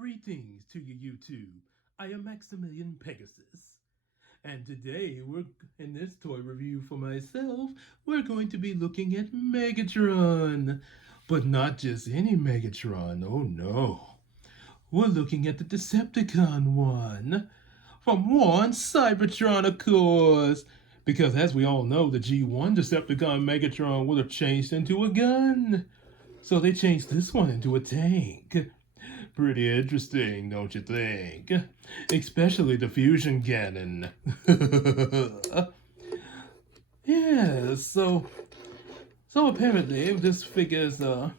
Greetings to you, YouTube. I am Maximillion Pegasus. And today, in this toy review for myself, we're going to be looking at Megatron. But not just any Megatron, oh no. We're looking at the Decepticon one. From one Cybertron, of course. Because as we all know, the G1 Decepticon Megatron would have changed into a gun. So they changed this one into a tank. Pretty interesting, don't you think? Especially the fusion cannon. Yeah, so apparently this figure's a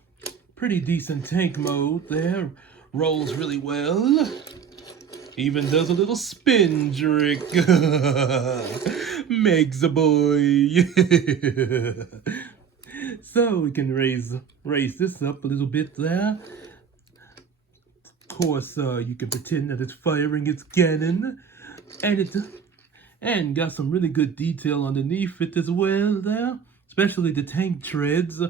pretty decent tank mode there. Rolls really well. Even does a little spin trick. Makes a boy. So we can raise this up a little bit there. Of course, you can pretend that it's firing its cannon, and got some really good detail underneath it as well there, especially the tank treads.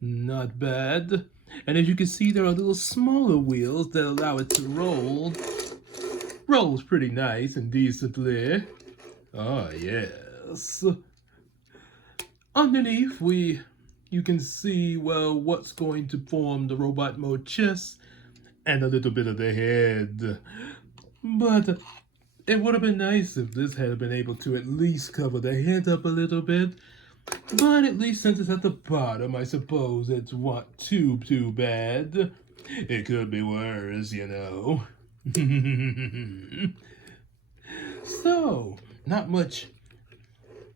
Not bad. And as you can see, there are little smaller wheels that allow it to roll. Rolls pretty nice and decently. Ah, yes. Underneath, you can see, well, what's going to form the robot mode chest and a little bit of the head. But it would have been nice if this had been able to at least cover the head up a little bit. But at least since it's at the bottom, I suppose it's not too bad. It could be worse, you know. So, not much.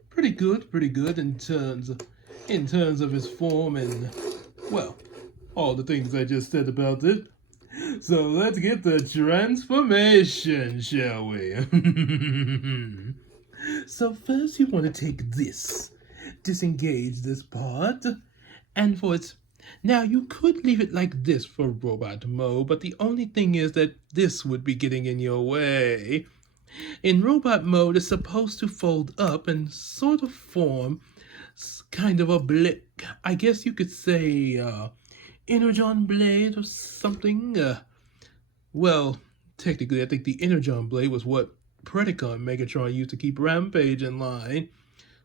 Pretty good in terms of his form and, well, all the things I just said about it. So let's get the transformation, shall we? So first you want to take this, disengage this part, and now you could leave it like this for robot mode, but the only thing is that this would be getting in your way. In robot mode, it's supposed to fold up and sort of form kind of a blick. I guess you could say, Energon blade or something. Well, technically, I think the Energon blade was what Predacon Megatron used to keep Rampage in line.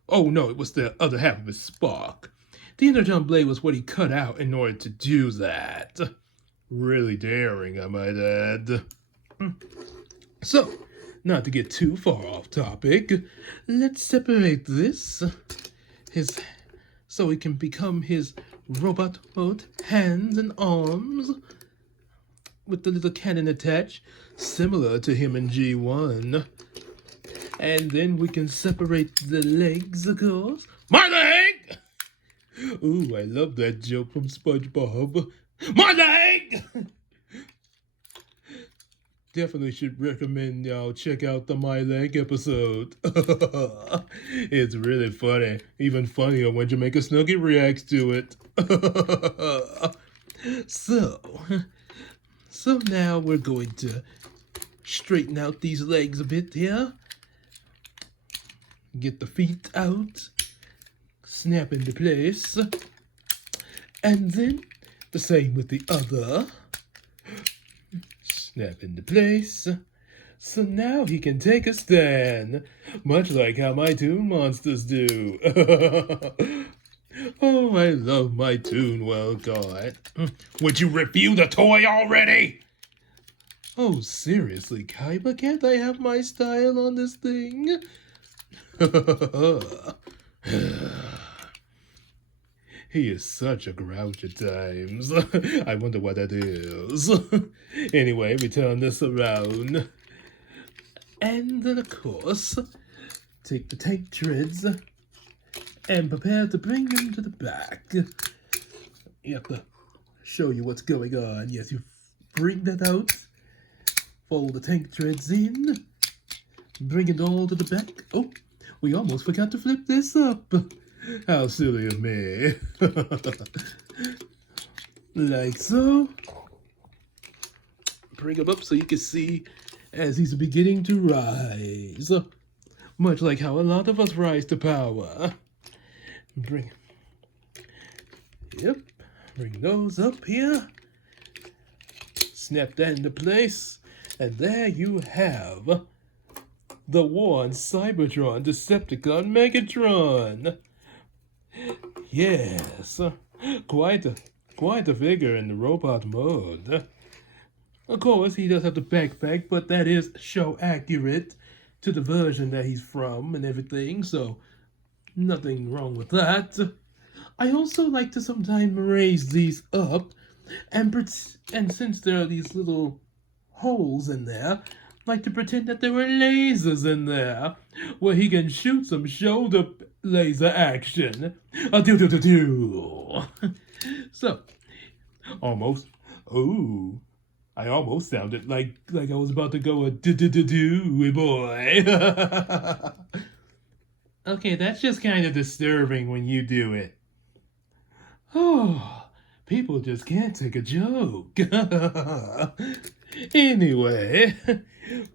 Oh no, it was the other half of his spark. The Energon blade was what he cut out in order to do that. Really daring, I might add. So, not to get too far off topic, let's separate this, so it can become his robot mode hands and arms with the little cannon attached, similar to him in G1. And then we can separate the legs, of course. My leg! Ooh, I love that joke from SpongeBob. My leg! Definitely should recommend y'all check out the My Leg episode. It's really funny. Even funnier when Jamaica Snuggie reacts to it. So now we're going to straighten out these legs a bit here. Get the feet out. Snap into place. And then the same with the other. Snap into place. So now he can take a stand, much like how my Toon monsters do. Oh, I love my Toon, well, God. Would you review the toy already? Oh, seriously, Kaiba, can't I have my style on this thing? He is such a grouch at times. I wonder what that is. Anyway, we turn this around. And then, of course, take the tank treads and prepare to bring them to the back. You have to show you what's going on. Yes, you bring that out. Fold the tank treads in. Bring it all to the back. Oh, we almost forgot to flip this up. How silly of me. Like so. Bring him up so you can see as he's beginning to rise. Much like how a lot of us rise to power. Bring those up here. snap that into place, and there you have the one Cybertron Decepticon Megatron. Yes, quite a figure in the robot mode. Of course, he does have the backpack, but that is show accurate to the version that he's from and everything, so nothing wrong with that. I also like to sometimes raise these up, and since there are these little holes in there, like to pretend that there were lasers in there, where he can shoot some shoulder laser action. Do. So, almost. Ooh, I almost sounded like I was about to go a do boy. Okay, that's just kind of disturbing when you do it. Oh, people just can't take a joke. Anyway,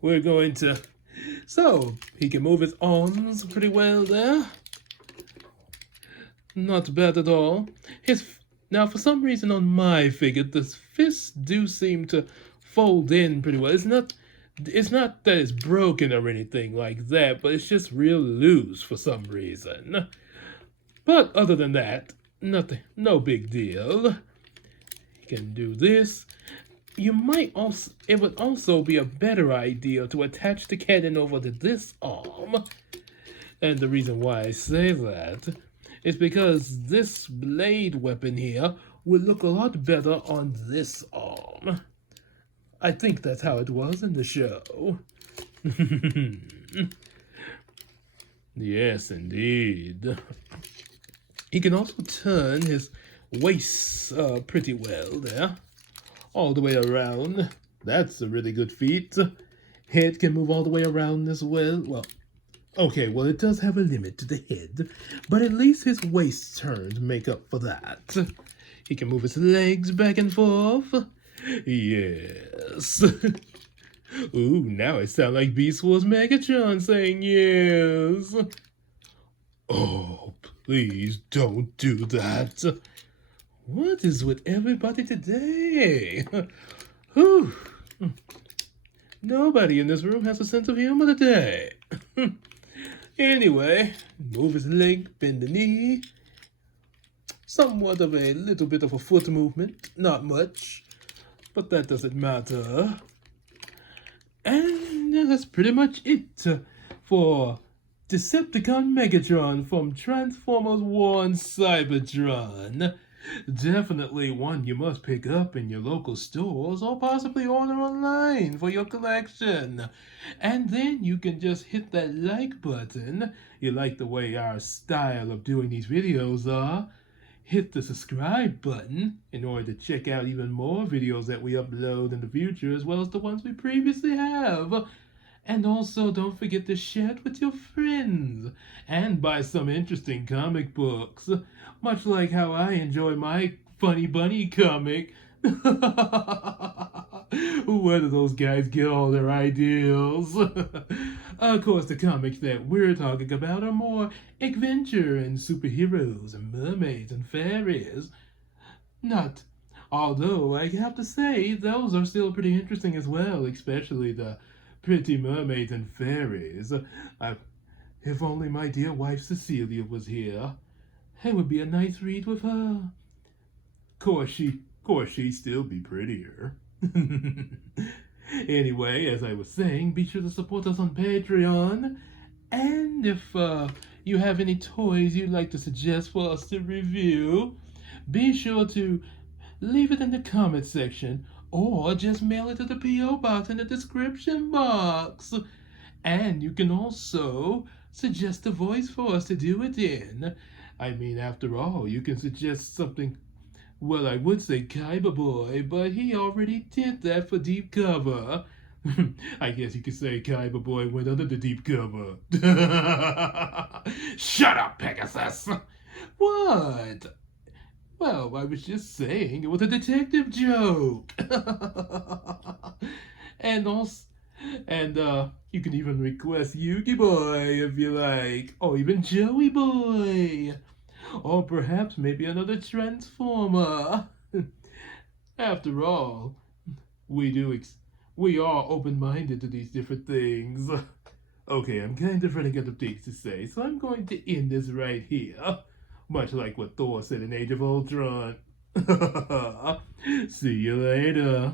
we're going to... So, he can move his arms pretty well there. Not bad at all. Now, for some reason on my figure, the fists do seem to fold in pretty well. It's not that it's broken or anything like that, but it's just real loose for some reason. But other than that, nothing, no big deal. You can do this. It would also be a better idea to attach the cannon over to this arm. And the reason why I say that is because this blade weapon here would look a lot better on this arm. I think that's how it was in the show. Yes, indeed. He can also turn his waist pretty well there. All the way around. That's a really good feat. Head can move all the way around as well. Well, okay, well, it does have a limit to the head, but at least his waist turns make up for that. He can move his legs back and forth. Yes. Ooh, now it sounds like Beast Wars Megatron saying yes. Oh, please don't do that. What is with everybody today? Whew. Nobody in this room has a sense of humor today. Anyway, move his leg, bend the knee. Somewhat of a little bit of a foot movement. Not much, but that doesn't matter. And that's pretty much it for Decepticon Megatron from Transformers 1 Cybertron. Definitely one you must pick up in your local stores or possibly order online for your collection. And then you can just hit that like button. You like the way our style of doing these videos are. Hit the subscribe button in order to check out even more videos that we upload in the future, as well as the ones we previously have. And also don't forget to share it with your friends and buy some interesting comic books, much like how I enjoy my Funny Bunny comic. Where do those guys get all their ideas? Of course, the comics that we're talking about are more adventure and superheroes and mermaids and fairies. Although I have to say, those are still pretty interesting as well, especially the pretty mermaids and fairies. If only my dear wife Cecilia was here. It would be a nice read with her. Course she'd still be prettier. Anyway, as I was saying, be sure to support us on Patreon. And if you have any toys you'd like to suggest for us to review, be sure to leave it in the comment section or just mail it to the P.O. box in the description box. And you can also suggest a voice for us to do it in. I mean, after all, you can suggest something. Well, I would say Kaiba Boy, but he already did that for Deep Cover. I guess you could say Kaiba Boy went under the deep cover. Shut up, Pegasus! What? Well, I was just saying it was a detective joke. And you can even request Yugi Boy if you like, or even Joey Boy, or perhaps maybe another Transformer. After all, We do. We are open-minded to these different things. Okay, I'm kind of running out of things to say, so I'm going to end this right here. Much like what Thor said in Age of Ultron. See you later.